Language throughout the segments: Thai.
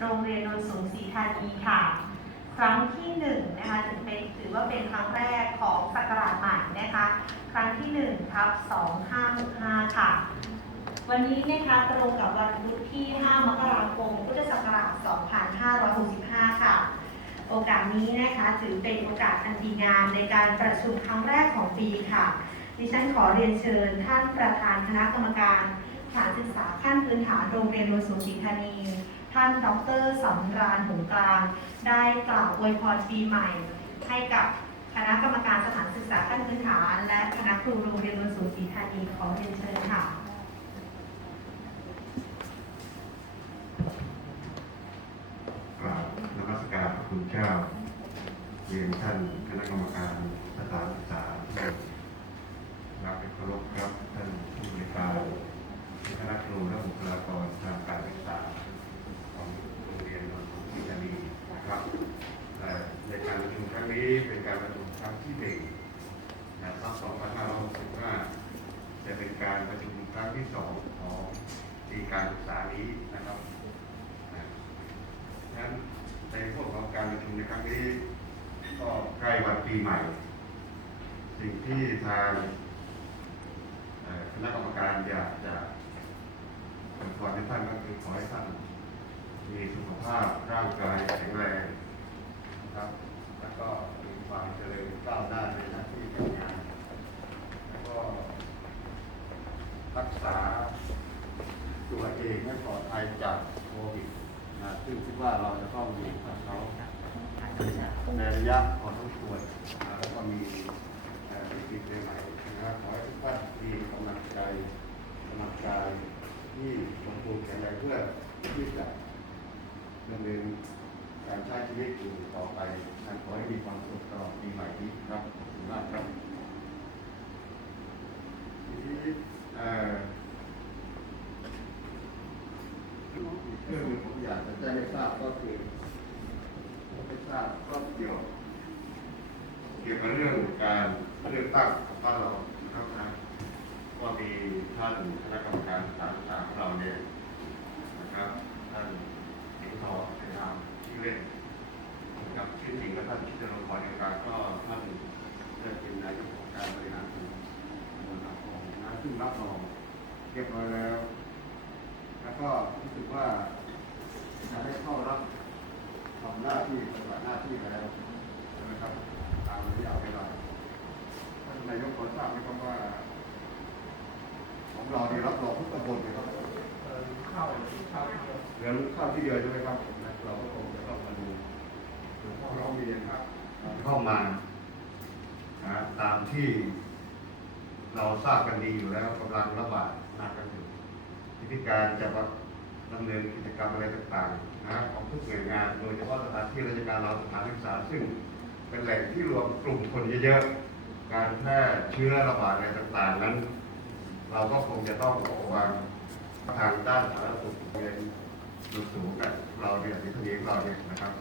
โรงเรียนนนสูงศรีธานีค่ะ ครั้งที่หนึ่งนะคะถือเป็นถือว่าเป็นครั้งแรกของศักราชใหม่นะคะ ครั้งที่1ทับ2565ค่ะ วันนี้นะคะตรงกับวันพุธที่ 5 มกราคม พุทธศักราช 2565 ค่ะ โอกาสนี้นะคะถือเป็นโอกาสอันดีงามในการประชุมครั้งแรกของปีค่ะ ดิฉันขอเรียนเชิญท่านประธานคณะกรรมการสถานศึกษาขั้นพื้นฐานโรงเรียนโนนสูงศรีธานี ท่านดรสำราญหงกลาง ได้กล่าวอวยพรปีใหม่ ให้กับคณะกรรมการสถานศึกษาขั้นพื้นฐาน และคณะครูโรงเรียนโนนสูงศรีธานีขอเรียนเชิญค่ะกราบนมัสการพระคุณเจ้าเรียนท่านคณะกรรมการสถานศึกษารักเป็นเคารพครับท่านผู้บริการคณะครูและบุคลากรทางการศึกษาของโรงเรียน นนทบุรีธานีนะครับในการประชุมครั้งนี้เป็นการประชุมครั้งที่หนึ่งนะครับ2565จะเป็นการประชุมครั้งที่สองของปีการศึกษานี้นะครับนั้นในพวกของการประชุมในครั้งนี้ก็ใกล้วันปีใหม่ สิ่งที่ทางคณะกรรมการอยากจะขอให้ท่านก็คือขอให้ท่าน มีสุขภาพร่างกายแข็งแรงนะครับ แล้วก็มีความเจริญก้าวหน้าในหน้าที่การงาน แล้วก็รักษาตัวเองให้ปลอดภัยจากโควิดนะซึ่งคิดว่าเราจะต้องอยู่กับเขาในระยะพอสมควรแล้วก็มีเอ่อวิกฤตใหม่นะครับขอให้ทุกท่านมีกำลังใจกำลังกายที่สมบูรณ์แข็งแรงเพื่อที่จะ ดำเนินการใช้ชีวิตอยู่ต่อไปนะขอให้มีความสุขตลอดปีใหม่นี้ครับขอบคุณมากครับทีนี้เอ่อเรื่องหนึ่งผมอยากจะแจ้งให้ทราบก็คือไม่ทราบก็เกี่ยวเกี่ยวกับเรื่องการเลือกตั้งของบ้านเรานะครับนะว่ามีท่านคณะกรรมการสถานศึกษาของเราเนี่ยนะครับท่าน สิงห์ทองเป็นนามชื่อเล่นนะครับชื่อจริงก็ท่านชิดลงพรเดียวกันก็ท่านเลือกเป็นนายกองค์การบริหารส่วนตำบลนาโพนะซึ่งรับรองเรียบร้อยแล้ว แล้วก็รู้สึกว่าจะได้เข้ารับทำหน้าที่ปฏิบัติหน้าที่ไปแล้วนะครับตามระยะเวลาท่านนายกขอทราบไหมครับว่า ของเราเนี่ยรับรองทุกตำบลเลยครับ เข้าเข้าเหลือเข้าที่เดียวใช่ไหมครับผมเราก็คงจะต้องมาดูหลวงพ่อร้องเรียนครับเข้ามานะตามที่เราทราบกันดีอยู่แล้วกำลังระบาดหนักกันอยู่วิธีการจะดำเนินกิจกรรมอะไรต่างๆนะของทุกหน่วยงานโดยเฉพาะสถานที่ราชการเราสถานศึกษาซึ่งเป็นแหล่งที่รวมกลุ่มคนเยอะๆ การแพร่เชื้อระบาดอะไรต่างๆ นั้น เราก็คงจะต้องวาง ทางด้านสาธารณสุขเรียนดูสูงกับเราเนี่ยที่ทะเลเราเนี่ยนะครับ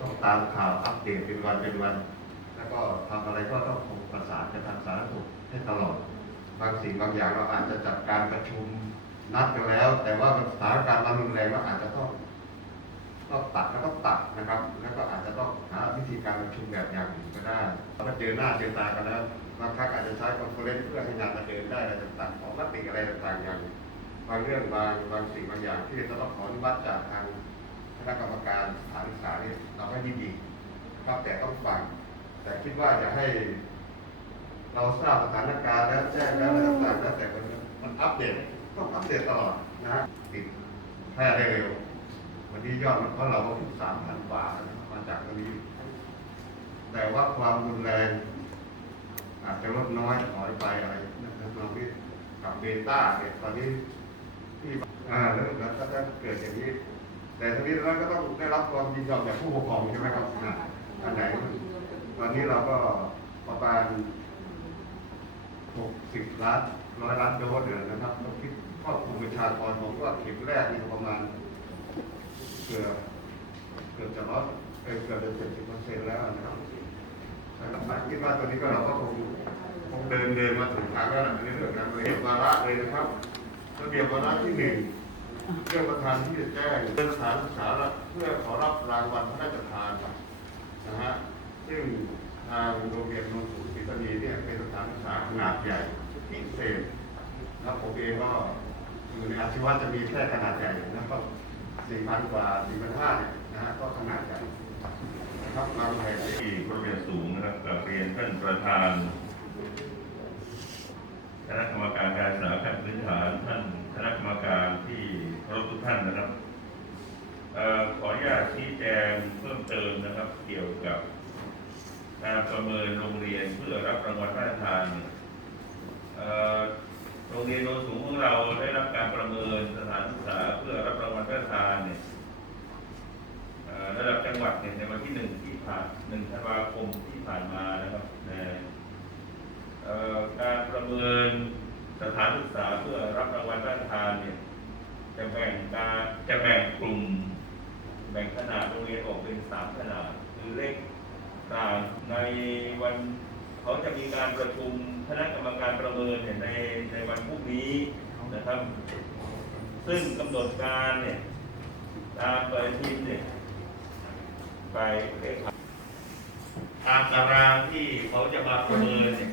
ต้องตามข่าวอัปเดตเป็นวันเป็นวัน แล้วก็ทำอะไรก็ต้องคงประสานกับทางสาธารณสุขให้ตลอด บางสิ่งบางอย่างเราอาจจะจัดการประชุมนัดกันแล้ว แต่ว่าสถานการณ์มันรุนแรงก็อาจจะต้องต้องตัดแล้วก็ตัดนะครับ แล้วก็อาจจะต้องหาวิธีการประชุมแบบอย่างอื่นก็ได้แล้วก็เจอหน้าเจอตากันแล้วบางครั้งอาจจะใช้คอนเฟอเรนซ์เพื่อให้งานมาเดินได้อะไรต่างๆของมติอะไรต่างๆอย่าง บางเรื่องบางบางสิ่งบางอย่างที่จะต้องขออนุมัติจากทางคณะกรรมการสถานศึกษาเนี่ยเราให้ยินดีนะครับแต่ต้องฟัง แต่คิดว่าจะให้ เราทราบสถานการณ์แล้วแจ้งแล้วต่างๆแล้วแต่มันมันอัปเดตต้องอัปเดตตลอดนะฮะติดแพร่ได้เร็ว วันนี้ยอดมันเพราะเราก็ถึงสามพันกว่ามาจากวันนี้ แต่ว่าความรุนแรงอาจจะลดน้อยถอยไปอะไรนะครับเราที่กับเบต้าเนี่ยตอนนี้ ที่อ่าแล้วแล้วก็จะเกิดอย่างนี้ แต่ทีนี้เราก็ต้องได้รับความยินยอมจากผู้ปกครองใช่ไหมครับอ่าอันไหนวันนี้เราก็ประมาณหกสิบล้านร้อยล้านโดสเดือนนะครับต้องคิดครอบคลุมประชากรผมว่าเข็มแรกนี่ประมาณเกือบเกือบจะร้อยเอ่อเกือบจะเจ็ดสิบเปอร์เซ็นต์แล้วนะครับแต่หลักๆคิดว่าตอนนี้ก็เราก็คงคงเดินเดินมาถึงทางแล้วล่ะในเรื่องการระเบียบวาระเลยนะครับ ระเบียบวาระที่หนึ่งเรื่องประธานที่จะแจ้งเป็นสถานศึกษาเพื่อขอรับรางวัลพระราชทานนะฮะซึ่งทางโรงเรียนโนนสูงศรีตนีเนี่ยเป็นสถานศึกษาขนาดใหญ่พิเศษแล้วผมเองก็อยู่ในอาชีวะจะมีแค่ขนาดใหญ่นะครับสี่พันกว่าสี่พันห้าเนี่ยนะฮะก็ขนาดใหญ่นะครับบางแห่งที่บริเวณสูงนะครับกับเรียนท่านประธานคณะกรรมการการศึกษาขั้นพื้นฐานท่านคณะกรรมการที่เคารพทุกท่านนะครับเอ่อขออนุญาตชี้แจงเพิ่มเติมนะครับ เกี่ยวกับการ ประเมินโรงเรียนเพื่อรับรางวัลพระราชทานโรงเรียนโนนสูงของเราได้รับการประเมินสถานศึกษาเพื่อรับรางวัลพระราชทานเนี่ยระดับจังหวัดเนี่ยในวันที่หนึ่งที่ผ่านหนึ่งธันวาคมที่ผ่านมานะครับการประเมินสถานศึกษาเพื่อรับรางวัลพระราชทานเนี่ยจะแบ่งการจะแบ่งกลุ่ม แบ่งขนาดโรงเรียนออกเป็นสามขนาดคือเล็ก กลางในวันเขาจะมีการประชุมคณะกรรมการประเมินเนี่ยในในวันพรุ่งนี้นะครับ ซึ่งกำหนดการเนี่ยตามปฏิทินเนี่ยไปเรียกตามตารางที่เขาจะมาประเมินเนี่ย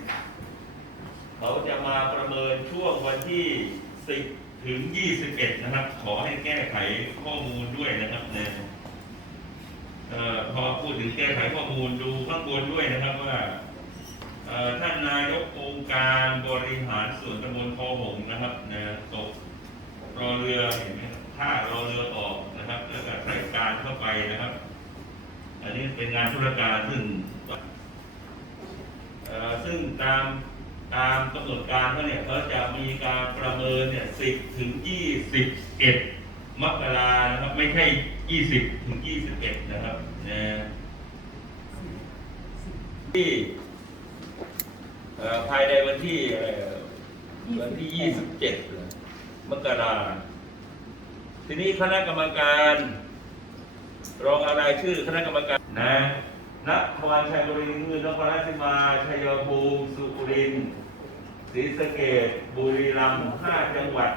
เขาจะมาประเมินช่วงวันที่10ถึง 21 นะครับ ขอให้แก้ไขข้อมูลด้วยนะครับเนี่ย พอพูแก้ไขข้อมูลดูข้างบนด้วยนะครับว่าท่านนายกองค์การบริหารส่วนตำบลคอหงส์นะครับนะตกรอเรือเห็นไหมท่ารอเรือออกนะครับแล้วก็ใส่การเข้าไปนะครับ อันนี้เป็นงานธุรการซึ่งซึ่งตามตามกำหนดการเขาเนี่ยเขาจะมีการประเมินเนี่ย10ถึง21มกรานะครับ ไม่ใช่20ถึง21นะครับนะ ที่เอ่อภายในวันที่อะไรเอ่อวันที่ 27เหรอมกราทีนี้คณะกรรมการ รองเอารายชื่อคณะกรรมการนะนครชัยบุรีมือนครราชสีมาชัยภูมิสุรินทร์ศรีสะเกษบุรีรัมย์ห้าจังหวัด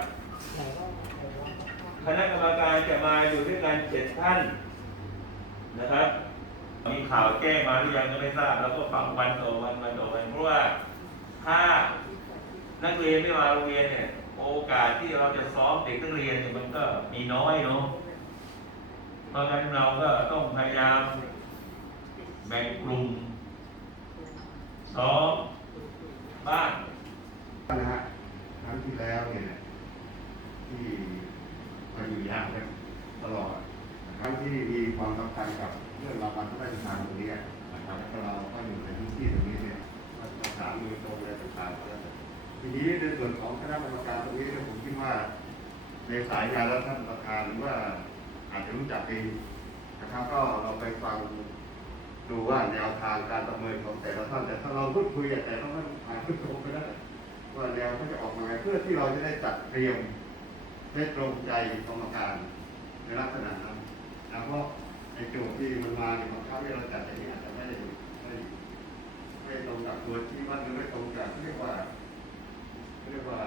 คณะกรรมการจะมาอยู่ด้วยกันเจ็ดท่านนะครับ มีข่าวแจ้มาหรือยังก็ไม่ทราบ แล้วก็ฟังวันต่อวันวันต่อวันเพราะว่าถ้านักเรียนไม่มาโรงเรียนเนี่ย โอกาสที่เราจะซ้อมเด็กนักเรียนเนี่ยมันก็มีน้อยเนาะเพราะฉะนั้นเราก็ต้องพยายามแบ่งกลุ่มซ้อมบ้านนะฮะครั้งที่แล้วเนี่ยที่มาอยู่ยากตลอดครั้งที่มีความสำคัญกับ เรื่องรางวัลพระราชทานตรงนี้นะครับแล้วเราก็อยู่ในพื้นที่ตรงนี้เนี่ยประสานมือตรงเลยต่างๆทีนี้ในส่วนของคณะกรรมการตรงนี้เนี่ยผมคิดว่า ในสายงานแล้วท่านประธานหรือว่าอาจจะรู้จักเองนะครับก็เราไปฟังดูว่าแนวทางการประเมินของแต่ละท่านแต่ถ้าเราพูดคุยแต่ต้องให้ผ่านผู้ชมไปได้ว่าแนวเขาจะออกมาไงเพื่อที่เราจะได้จัดเตรียมได้ตรงใจกรรมการในลักษณะนั้นนะเพราะ ไอ้โจทย์ที่มันมาเนี่ยบางครั้งที่เราจัดอย่างนี้อาจจะไม่ได้ไม่ไม่ตรงกับตัวที่มันหรือไม่ตรงกับเรียกว่าเรียกว่า